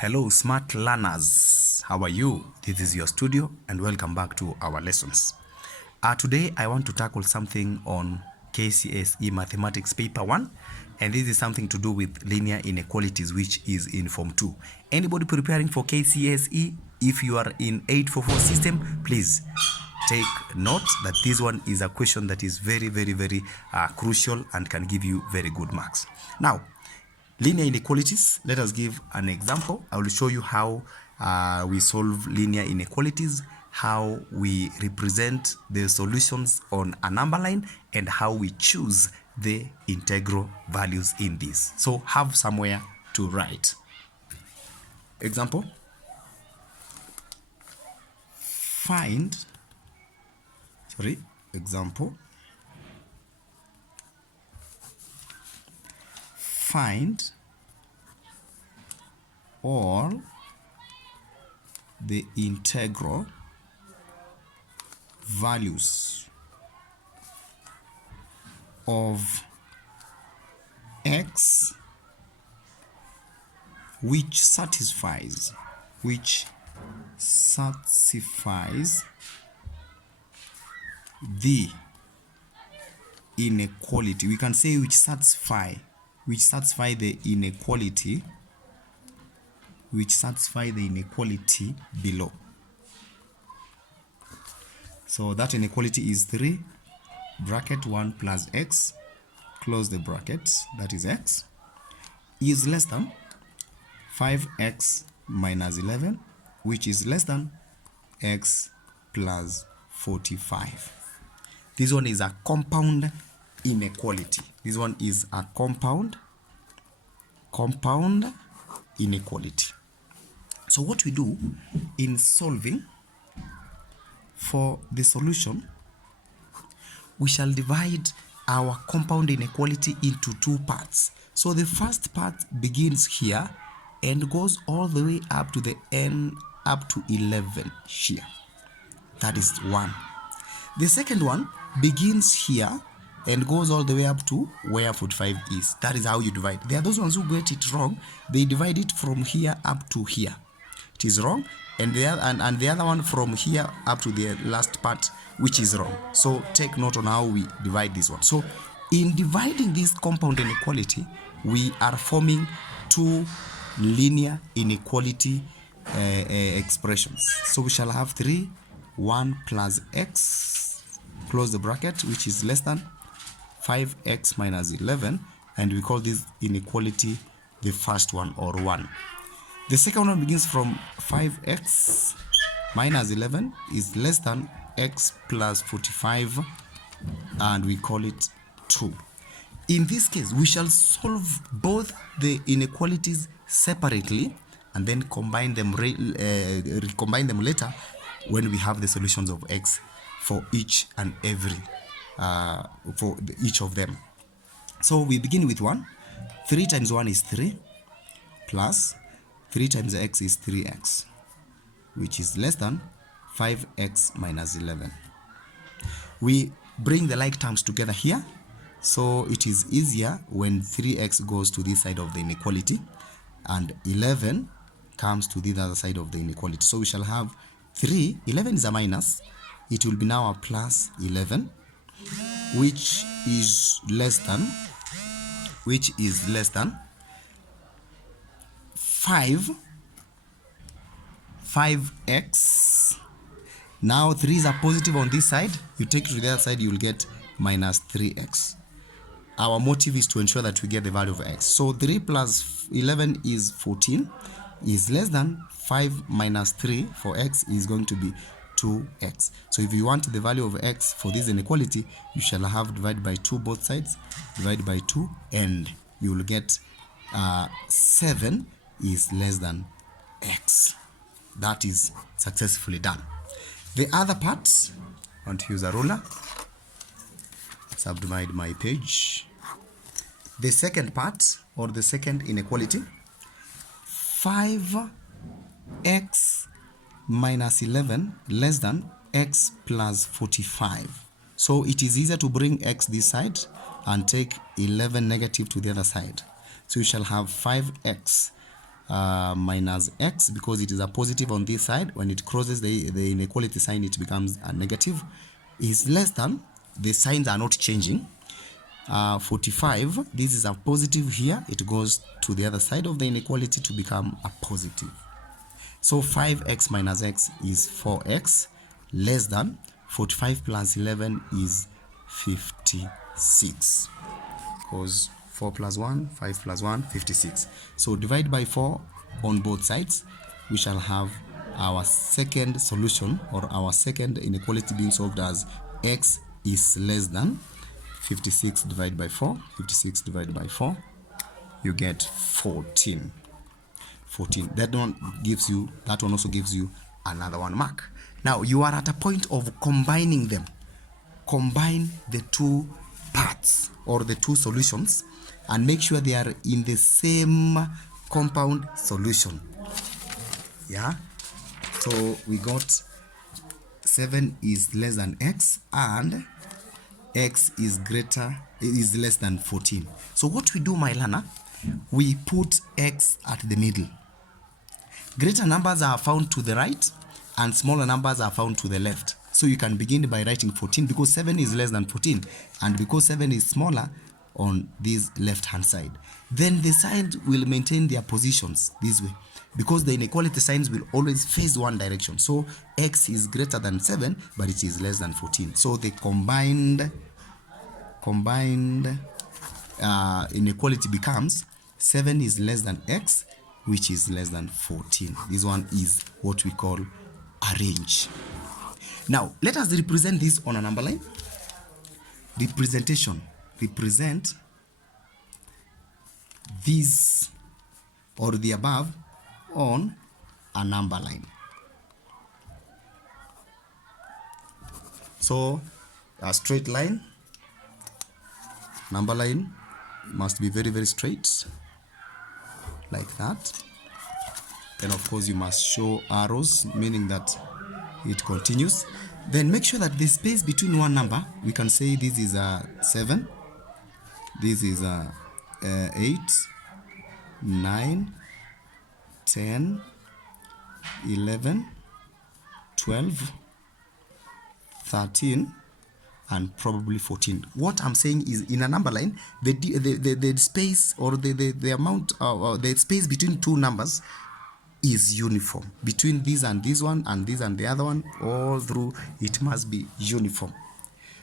Hello smart learners, how are you? This is your studio and welcome back to our lessons. Today I want to tackle something on Kcse Mathematics Paper 1, and this is something to do with linear inequalities, which is in Form 2. Anybody preparing for Kcse, if you are in 844 system, please take note that this one is a question that is very crucial and can give you very good marks. Now, linear inequalities, let us give an example. I will show you how we solve linear inequalities, how we represent the solutions on a number line, and how we choose the integral values in this. So have somewhere to write. Example, find all the integral values of x which satisfies the inequality. We can say which satisfy the inequality, below. So that inequality is 3 bracket 1 plus x, close the bracket, that is x, is less than 5x minus 11, which is less than x plus 45. This one is a compound inequality. This one is a compound inequality. So what we do in solving for the solution, we shall divide our compound inequality into two parts. So the first part begins here and goes all the way up to the n, up to 11 here. That is 1. The second one begins here and goes all the way up to where 45 is. That is how you divide. There are those ones who get it wrong. They divide it from here up to here. It is wrong. And the other one from here up to the last part, which is wrong. So take note on how we divide this one. So in dividing this compound inequality, we are forming two linear inequality expressions. So we shall have 3, 1 plus x, close the bracket, which is less than 5x minus 11, and we call this inequality the first one, or 1. The second one begins from 5x minus 11 is less than x plus 45, and we call it 2. In this case, we shall solve both the inequalities separately and then combine them later when we have the solutions of x for each and every each of them. So we begin with 1. 3 times 1 is 3, plus 3 times x is 3x, which is less than 5x minus 11. We bring the like terms together here, so it is easier when 3x goes to this side of the inequality and 11 comes to the other side of the inequality. So we shall have 3, 11 is a minus, it will be now a plus 11, which is less than 5x. Now 3 is a positive on this side, you take it to the other side, you will get minus 3x. Our motive is to ensure that we get the value of x. So 3 plus 11 is 14, is less than 5 minus 3 for x is going to be 2x. So if you want the value of x for this inequality, you shall have divided by 2 both sides, divide by 2, and you will get 7 is less than x. That is successfully done. The other part, I want to use a ruler, subdivide my page. The second part, or the second inequality, 5x minus 11 less than x plus 45. So it is easier to bring x this side and take 11 negative to the other side. So you shall have 5x minus x, because it is a positive on this side. When it crosses the inequality sign, it becomes a negative, is less than, the signs are not changing. 45, this is a positive here, it goes to the other side of the inequality to become a positive. So 5x minus x is 4x, less than 45 plus 11 is 56, because 4 plus 1, 5 plus 1, 56. So divide by 4 on both sides. We shall have our second solution, or our second inequality, being solved as x is less than 56 divided by 4. 56 divided by 4, you get 14. That one also gives you another 1 mark. Now you are at a point of combining them. Combine the two parts or the two solutions and make sure they are in the same compound solution. Yeah, so we got 7 is less than x and x is less than 14. So what we do, my learner, we put x at the middle. Greater numbers are found to the right and smaller numbers are found to the left. So you can begin by writing 14, because 7 is less than 14, and because 7 is smaller on this left hand side. Then the signs will maintain their positions this way, because the inequality signs will always face one direction. So x is greater than 7, but it is less than 14. So the combined inequality becomes 7 is less than x, which is less than 14. This one is what we call a range. Now let us represent this on a number line. Representation. Represent this or the above on a number line. So a straight line, number line must be very, very straight, like that. Then of course you must show arrows, meaning that it continues. Then make sure that the space between one number, we can say this is a 7, this is a 8, 9, 10, 11, 12, 13, and probably 14. What I'm saying is, in a number line, the space or the amount the space between two numbers is uniform. Between this and this one and this and the other one, all through, it must be uniform.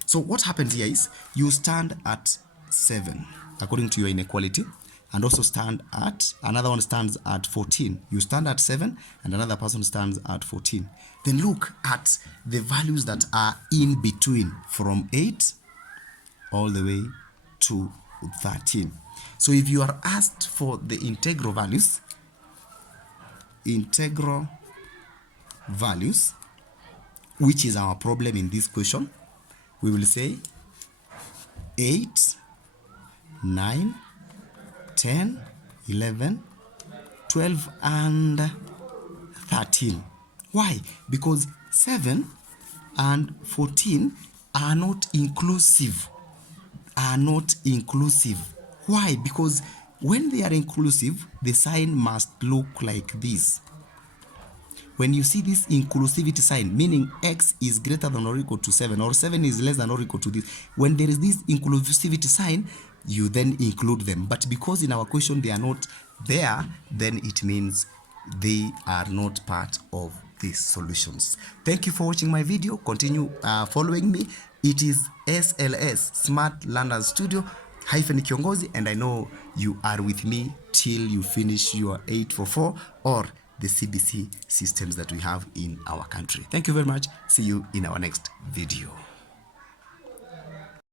So what happens here is, you stand at 7 according to your inequality, and also stand at, another one stands at 14. You stand at 7 and another person stands at 14. Then look at the values that are in between, from 8 all the way to 13. So if you are asked for the integral values, which is our problem in this question, we will say 8, 9, 10, 11, 12, and 13. Why? Because 7 and 14 are not inclusive. Why? Because when they are inclusive, the sign must look like this. When you see this inclusivity sign, meaning x is greater than or equal to 7, or 7 is less than or equal to this, when there is this inclusivity sign, you then include them. But because in our question they are not there, then it means they are not part of these solutions. Thank you for watching my video. Continue following me. It is SLS, Smart Learners Studio Kcse, and I know you are with me till you finish your 844 or the CBC systems that we have in our country. Thank you very much. See you in our next video.